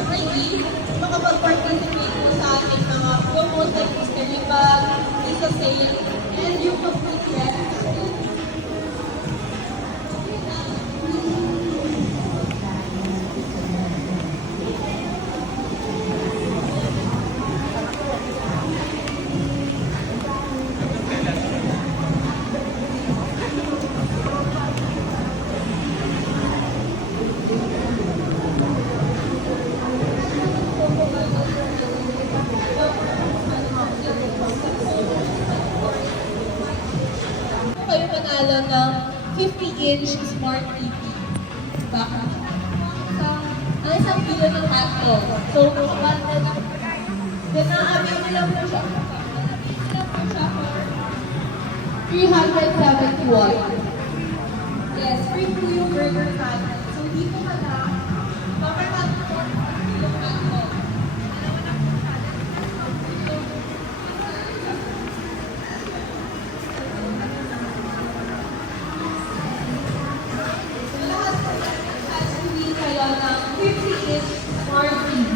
Smart TV, makapag-participate po sa ating mga promos like mystery bag, isa sale, and yung complete set. Kayo manalo ng 50-inch Smart TV. Baka. Ang isang kilo ng tatlo. So, then na-avail lang po siya. For 371. Yes, free po yung burger fan. So, dito ka na, mapapagod po yung tatlo. Ng 50-inch Smart TV.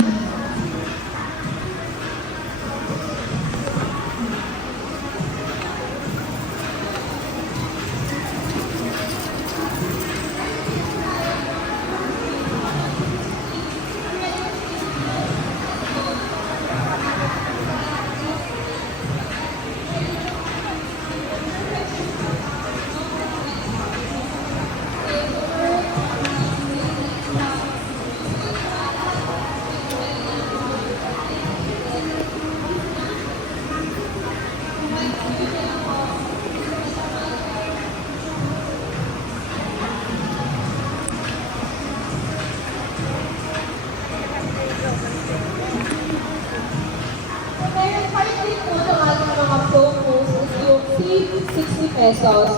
Save 60 pesos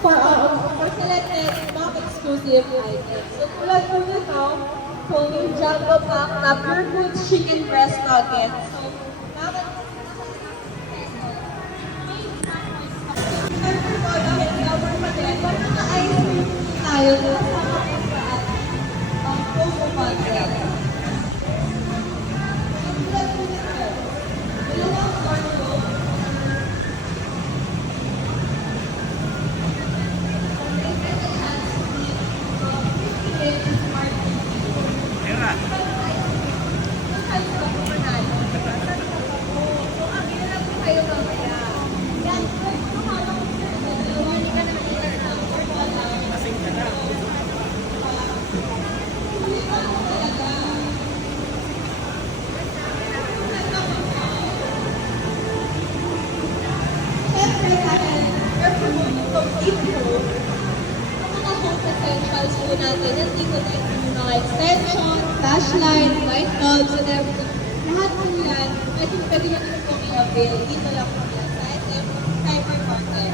for selected mom-exclusive items. So, tulad po nito, kung yung jumbo pack na Pure Foods chicken breast nuggets. So, bakit ice cream tayo ang promo budget. Tulad po nito, dalawang cargo. Natin, nandito na yung mga extension, flashlight, light bulbs, and everything. Lahat po yan, I think pwede nyo po i-avail. Dito lang po yan sa SM Cyber Market.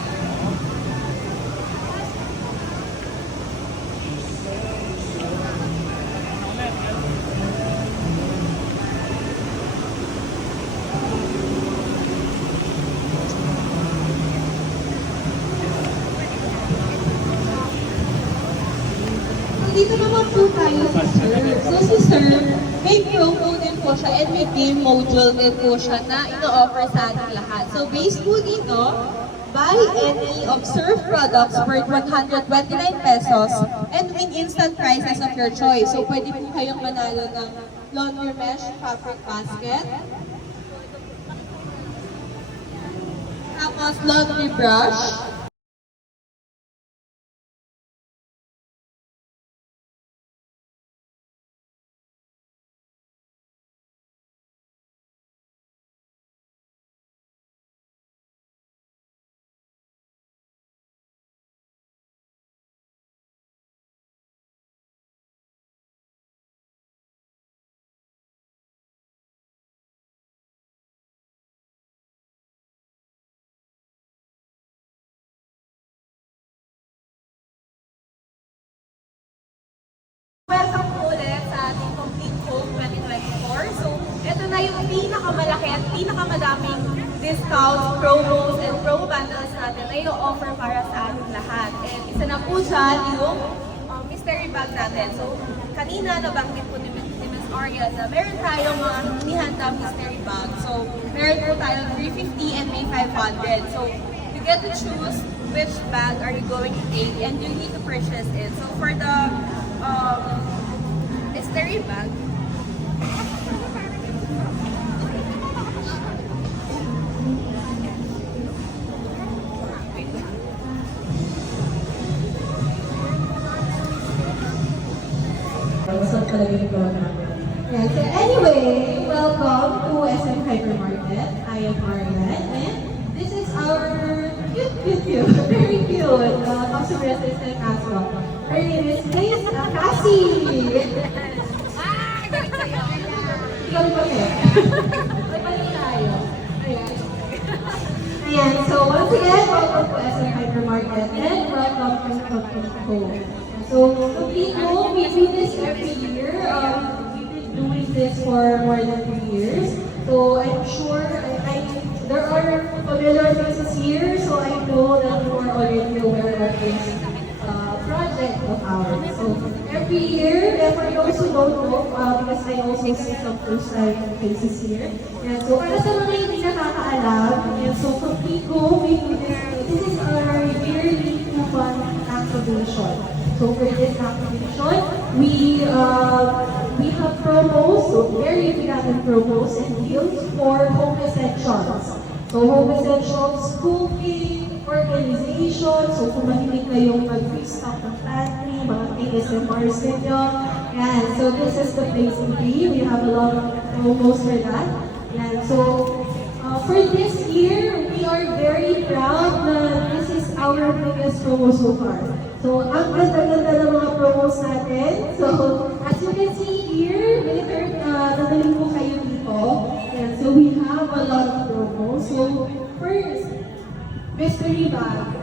Dito naman po tayo sa Sir. So si Sir, may promo din po siya and may game module din po siya na ino-offer sa ating lahat. So based po dito, buy any of Surf products worth 129 pesos and win instant prizes of your choice. So pwede po kayong manalo ng laundry mesh fabric basket, tapos laundry brush, welcome po ulit sa ating Complete Home 2024. So, ito na yung pinakamalaki at pinakamadaming discounts, promos, and promo bundles natin na i-offer para sa ating lahat. And isa na po dyan yung mystery bag natin. So, kanina nabanggit po ni Ms. Oriana, meron tayong mga hinihanda mystery bag. So, meron po tayong 350 and may 500. So, you get to choose which bag are you going to take and you need to purchase it. So, for the mystery bag, So, talaga yung program. Yeah, so anyway, welcome to SM Hypermarket. I am Marian, and this is our very cute customer assistant as well. Her name is Liz Cassie. Ikaw ba kayo? May pali tayo. Ayan. Ayan, so once again, welcome to SM Hypermarket and welcome to Complete. So, Complete Home, we do this every year. We've been doing this for more than 3 years. So, I'm sure there are familiar faces here, so I know that you are already aware of this project of ours. So, every year, and for those who don't know, because I also see some first-time faces here. And so, para sa mga hindi nakakaalam, and so Complete Home, we do this is our yearly coupon activation. So for this activation, we have promos, so very important promos and deals for home essentials. So home essentials, cooking, organization, so kung mahilig kayong mag-restock ng pantry, mga ASMRs ninyo, yan. So this is the place to be. We have a lot of promos for that. Yan. So for this year, we are very proud that this is our biggest promo so far. So, ang ganda-ganda ng mga promos natin. So, as you can see here, later, nadaling po kayo dito. And so, we have a lot of promos. So, first, mystery bag.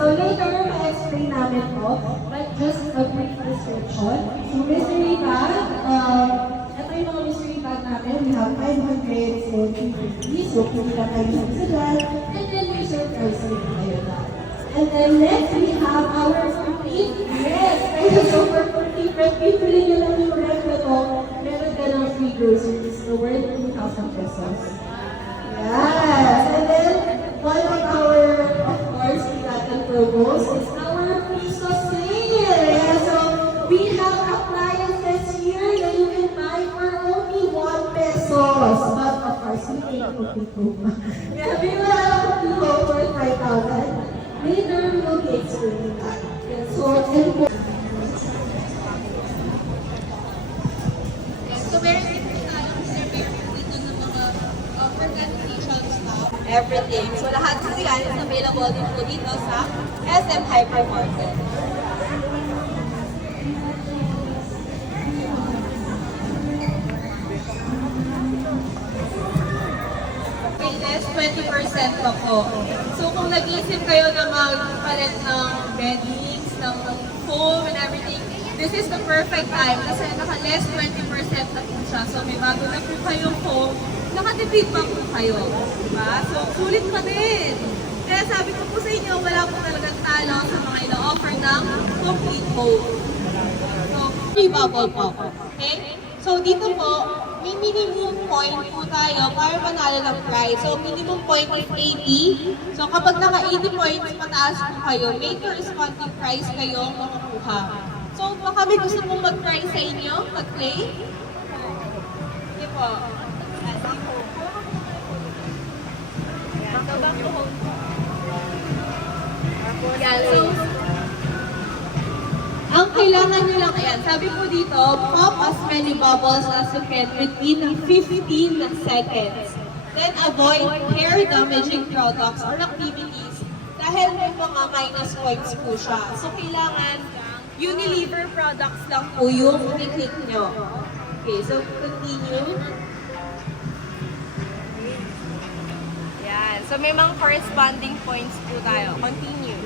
So, later, ma-explain namin po. But just a brief description. So, mystery bag, ito yung mga mystery bag namin. We have 500 and 350. So, kung ilan kayo sila. And then, may surprise rin kayo na. And then next, we have our Complete. Yes! So for Complete, pipili nyo lang yung rep na to, meron ka ng free groceries. So worth 2,000 pesos. Yes! And then, one of our, of course, Latin promos is our Piso Sale. Yeah, so we have appliances here that you can buy for only 1 pesos. But of course, we take Complete Home. Yeah, we will have Complete Home for 5,000. Later, we will be explaining that. So, so meron din po tayong survey dito ng mga organization staff, everything. So lahat po yan is available din po dito sa SM Hypermarket. Less 20% pa po. So kung nag-isip kayo na magpalit ng beddings, ng foam and everything, this is the perfect time kasi naka-less 20% na po siya. So may bago na po kayong foam, nakatipid pa po kayo. Diba? So sulit pa din. Kaya sabi ko po sa inyo, wala po talagang talo sa mga ino-offer ng Complete Home. So, free bubble po. Okay? So dito po, may minimum point po tayo para manalo ng prize. So, minimum point is 80. So, kapag naka 80 points, pataas po kayo, may corresponding prize kayo makukuha. So, baka may gusto mong mag-try sa inyo, mag-play? Sige po. Yan, so, ang kailangan nyo lang yan, sabi po dito, pop as many bubbles as you can within 15 seconds. Then avoid hair-damaging products or activities dahil may mga minus points po siya. So kailangan Unilever products lang po yung i-click nyo. Okay, so continue. Yan. So may mga corresponding points po tayo. Continue.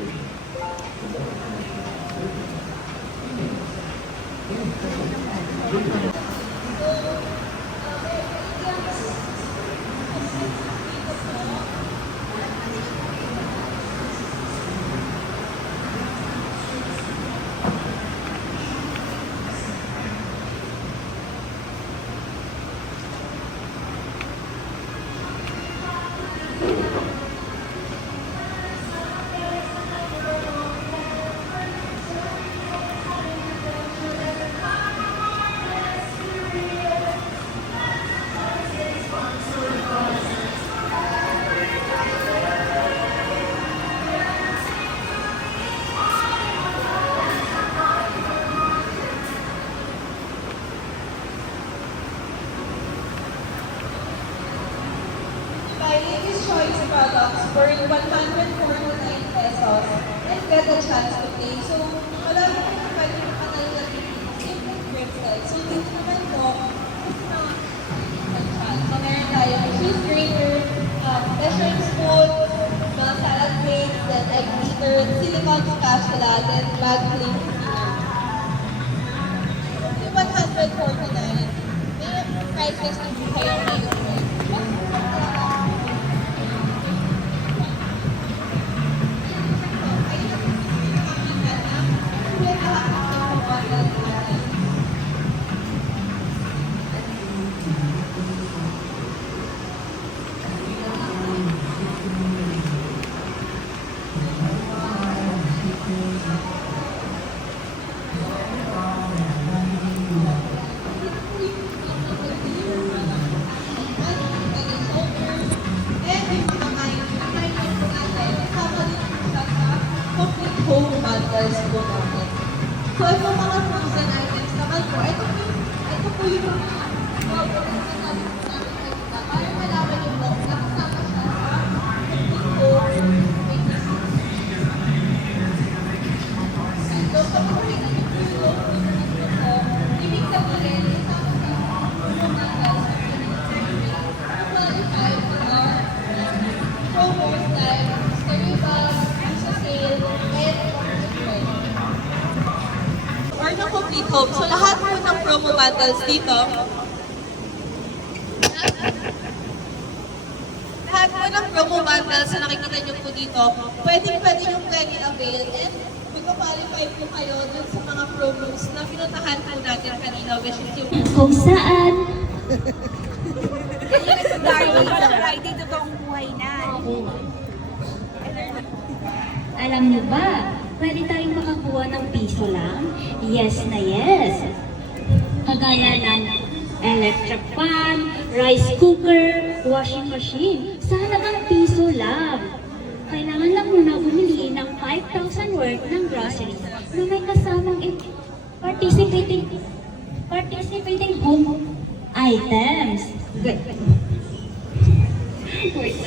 Lady's Choice products for 149 pesos and get a chance to play. So, wala mo kung pwede mo ka na simple bracelet. So, dito naman po, so, meron tayong cheese grater, measuring spoon, mga salad plates, then egg beater, silicone spatula, then bag clean cleaner. Yung 149, may price list na kayo ngayon. Home bundles po natin. So, itong mga frozen items naman po, ito po yung mga frozen items namin para malaman yung box na kasama siya sa so, pag makikita niyo po yung ibig sabihin, kasama sa home bundles qualified for promos like story bags, sa sale, or ng complete home. So lahat po ng promo bundles dito, lahat po ng promo bundles na nakikita nyo po dito, pwede nyo pwede avail and magpa-qualify po kayo dun sa mga promos na pinuntahan po natin kanina, which is yung Kung saan Friday, totoong buhay na. alam niyo ba, pwede tayong makakuha ng piso lang? Yes na yes. Kagaya ng electric fan, rice cooker, washing machine. Sa halagang piso lang. Kailangan lang muna bumili ng 5,000 worth ng groceries na may kasamang participating home items. Good. Wait.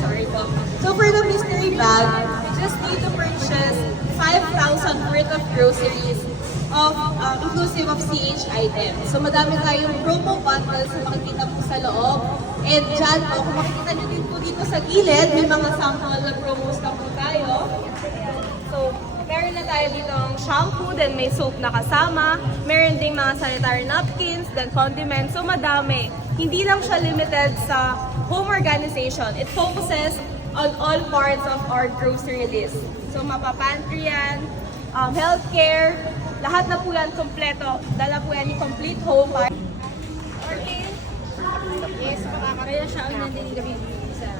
sorry po. So for the mystery bag, you just need to purchase 5,000 worth of groceries of inclusive of CH items. So madami tayong promo bundles na makikita po sa loob. And dyan po, kung makikita nyo din po dito sa gilid, may mga sample na promos na po tayo. So, meron na tayo dito ang shampoo, then may soap na kasama. Meron ding mga sanitary napkins, then condiments. So, madami. Hindi lang siya limited sa home organization. It focuses on all parts of our grocery list. So, mapapantry yan, healthcare, lahat na po yan kompleto. Dala po yan yung complete home. Yes, kaya siya ang nandun gabi sa